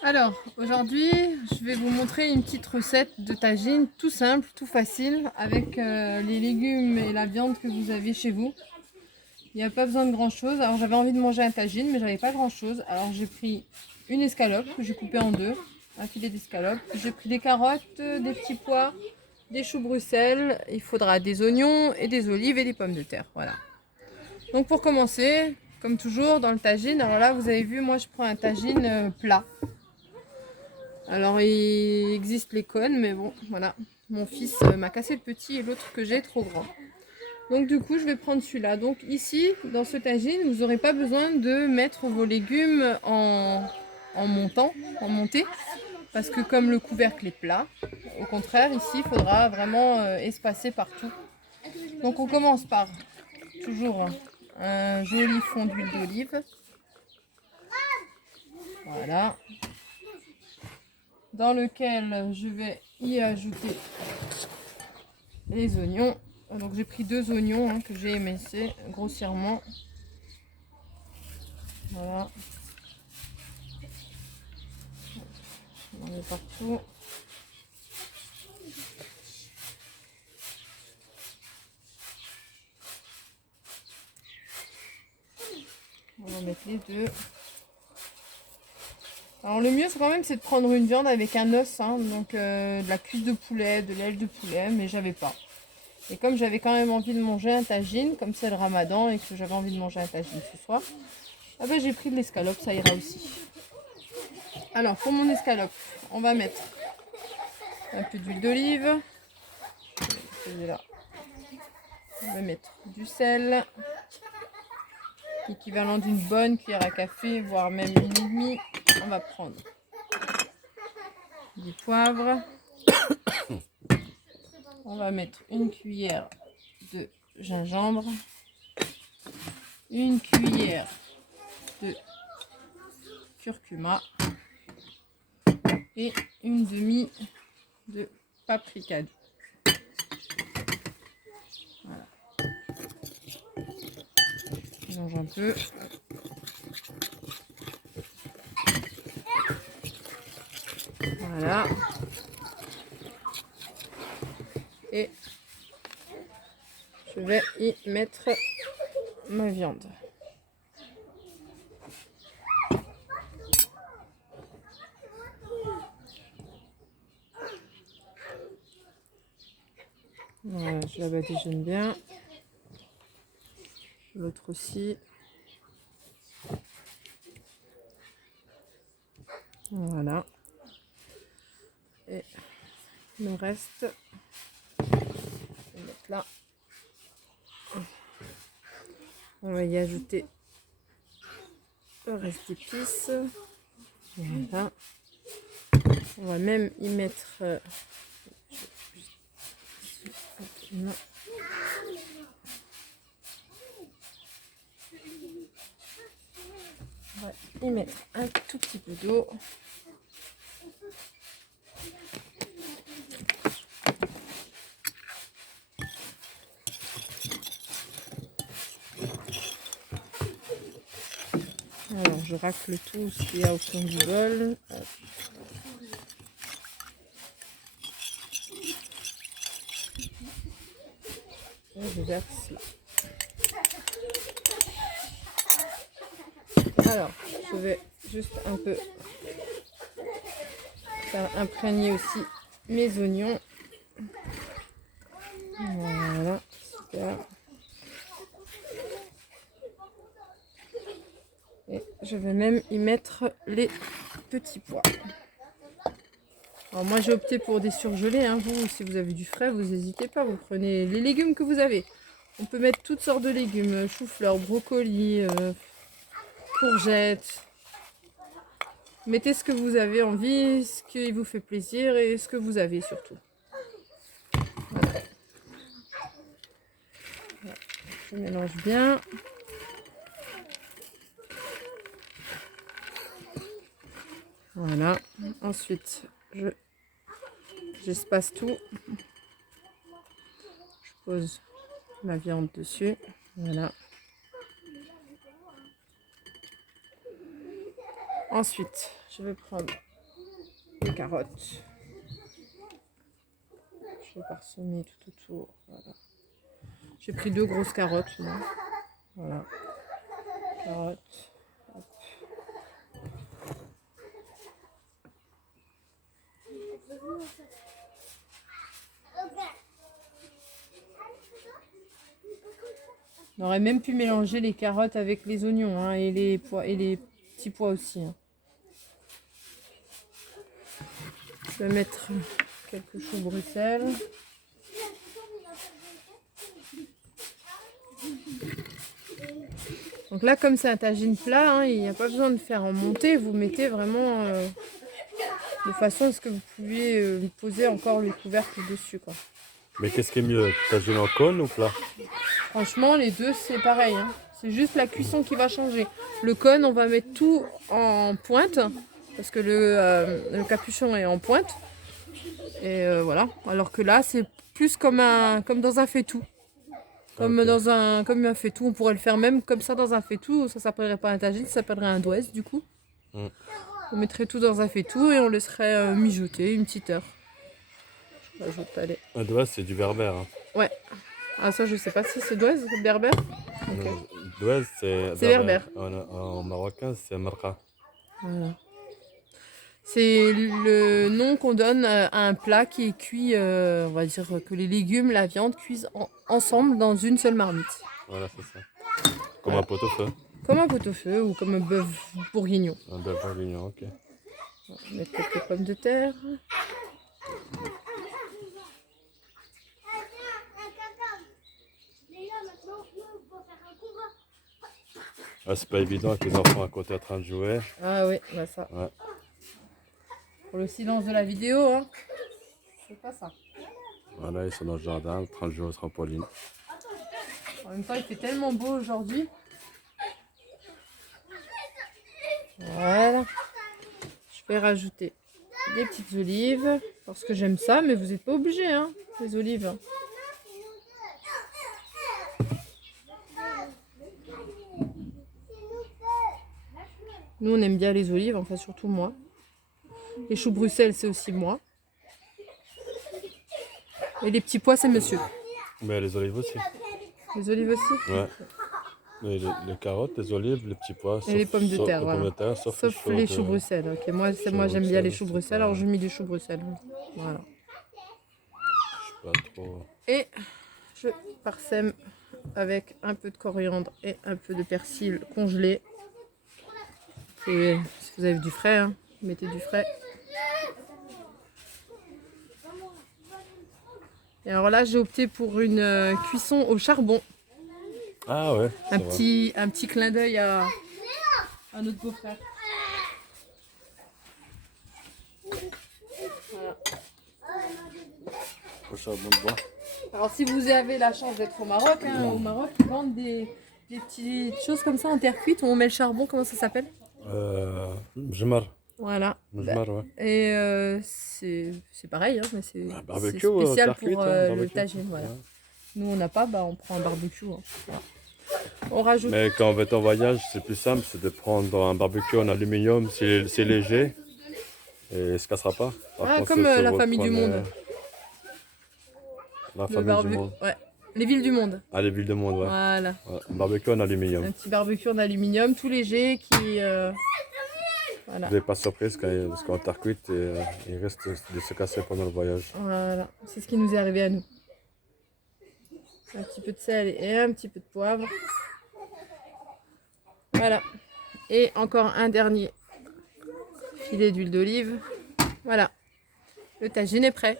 Alors, aujourd'hui, je vais vous montrer une petite recette de tagine tout simple, tout facile, avec les légumes et la viande que vous avez chez vous. Il n'y a pas besoin de grand chose. Alors, j'avais envie de manger un tagine, mais j'avais pas grand chose. Alors, j'ai pris une escalope que j'ai coupée en deux, un filet d'escalope. J'ai pris des carottes, des petits pois, des choux Bruxelles. Il faudra des oignons et des olives et des pommes de terre. Voilà. Donc, pour commencer, comme toujours dans le tagine, alors là, vous avez vu, moi, je prends un tagine plat. Alors il existe les cônes, mais bon, voilà. Mon fils m'a cassé le petit et l'autre que j'ai trop grand. Donc du coup, je vais prendre celui-là. Donc ici, dans ce tagine, vous n'aurez pas besoin de mettre vos légumes en montant, en montée. Parce que comme le couvercle est plat, au contraire, ici, il faudra vraiment espacer partout. Donc on commence par toujours un joli fond d'huile d'olive. Voilà. Dans lequel je vais y ajouter les oignons. Donc j'ai pris deux oignons que j'ai émincés grossièrement. Voilà. On en met partout. On va mettre les deux. Alors le mieux c'est quand même de prendre une viande avec un os, donc de la cuisse de poulet, de l'aile de poulet, mais j'avais pas. Et comme j'avais quand même envie de manger un tagine, comme c'est le ramadan et que j'avais envie de manger un tagine ce soir, ah ben, j'ai pris de l'escalope, ça ira aussi. Alors pour mon escalope, on va mettre un peu d'huile d'olive. On va mettre du sel, équivalent d'une bonne cuillère à café, voire même une et demie. On va prendre du poivre. On va mettre une cuillère de gingembre, une cuillère de curcuma et une demi de paprika. Voilà. Je mélange un peu. Voilà. Et je vais y mettre ma viande. Voilà, je la badigeonne bien. L'autre aussi. Voilà. Et le reste, je vais mettre là. On va y ajouter le reste d'épices. Voilà. On va même y mettre on va y mettre un tout petit peu d'eau. Alors je racle tout ce qu'il y a au fond du bol. Hop. Et je verse là. Alors je vais juste un peu faire imprégner aussi mes oignons. Voilà, super. Et je vais même y mettre les petits pois. Alors moi j'ai opté pour des surgelés, vous si vous avez du frais vous n'hésitez pas, vous prenez les légumes que vous avez. On peut mettre toutes sortes de légumes, chou-fleur, brocoli, courgettes. Mettez ce que vous avez envie, ce qui vous fait plaisir et ce que vous avez surtout. Voilà. Je mélange bien. Voilà. Ensuite, j'espace tout. Je pose la viande dessus. Voilà. Ensuite, je vais prendre les carottes. Je vais parsemer tout autour. Voilà. J'ai pris 2 grosses carottes, moi. Voilà. Carottes. Hop. On aurait même pu mélanger les carottes avec les oignons hein, et les pois et les petits pois aussi. Hein. Je vais mettre quelques choux Bruxelles. Donc là, comme c'est un tagine plat, hein, il n'y a pas besoin de faire en montée. Vous mettez vraiment de façon à ce que vous pouviez poser encore le couvercle dessus. Quoi. Mais qu'est-ce qui est mieux, tagine en cône ou plat? Franchement, les deux, c'est pareil. Hein. C'est juste la cuisson qui va changer. Le cône, on va mettre tout en pointe, parce que le capuchon est en pointe. Et voilà. Alors que là, c'est plus comme dans un faitout. Comme un faitout. On pourrait le faire même comme ça dans un faitout. Ça s'appellerait pas un tagine, ça s'appellerait un douez du coup. On mettrait tout dans un faitout et on laisserait mijoter une petite heure. Je rajoute, allez. Un douez, c'est du berbère. Hein. Ouais. Ah ça je sais pas si c'est douez, berbère. Okay. Douez c'est berbère. En marocain c'est marqa. Voilà. C'est le nom qu'on donne à un plat qui est cuit, on va dire que les légumes, la viande cuisent ensemble dans une seule marmite. Voilà c'est ça. Comme un pot-au-feu. Comme un pot-au-feu ou comme un bœuf bourguignon. Un bœuf bourguignon, ok. On va mettre quelques pommes de terre. Ah, c'est pas évident avec les enfants à côté en train de jouer. Ah oui, bah ça. Ouais. Pour le silence de la vidéo, hein. C'est pas ça. Voilà, ils sont dans le jardin en train de jouer au trampoline. En même temps, il fait tellement beau aujourd'hui. Voilà. Je vais rajouter des petites olives parce que j'aime ça, mais vous n'êtes pas obligé, hein, les olives. Nous, on aime bien les olives, enfin surtout moi. Les choux Bruxelles, c'est aussi moi. Et les petits pois, c'est monsieur. Mais les olives aussi. Les olives aussi? Ouais. Les carottes, les olives, les petits pois. Et les pommes de terre, voilà. Sauf les choux Bruxelles. Ok, moi j'aime bien les choux Bruxelles, alors je mets des choux Bruxelles. Voilà. Je sais pas trop. Et je parsème avec un peu de coriandre et un peu de persil congelé. Et si vous avez du frais, hein, mettez du frais. Et alors là, j'ai opté pour une cuisson au charbon. Ah ouais. Un petit clin d'œil à notre beau-frère. Voilà. Au charbon de bois. Alors si vous avez la chance d'être au Maroc, hein, au Maroc, ils vendent des petites choses comme ça en terre cuite où on met le charbon, comment ça s'appelle? Mjmar. Voilà. Mjmar, ouais. Et c'est pareil, hein, mais c'est terre spécial pour cuite, le tagine. Voilà. Ouais. Nous on n'a pas, bah, on prend un barbecue. Hein. Voilà. On rajoute. Mais quand on va être en voyage, c'est plus simple, c'est de prendre un barbecue en aluminium, c'est léger et il se cassera pas. Par contre, comme la famille du monde. La famille du monde. Ouais. Les villes du monde. Ah, les villes du monde, ouais. Voilà. Ouais, un barbecue en aluminium. Un petit barbecue en aluminium, tout léger, qui... voilà. Vous n'êtes pas surprise parce qu'en terre cuite, il risque de se casser pendant le voyage. Voilà, c'est ce qui nous est arrivé à nous. Un petit peu de sel et un petit peu de poivre. Voilà. Et encore un dernier filet d'huile d'olive. Voilà. Le tagine est prêt.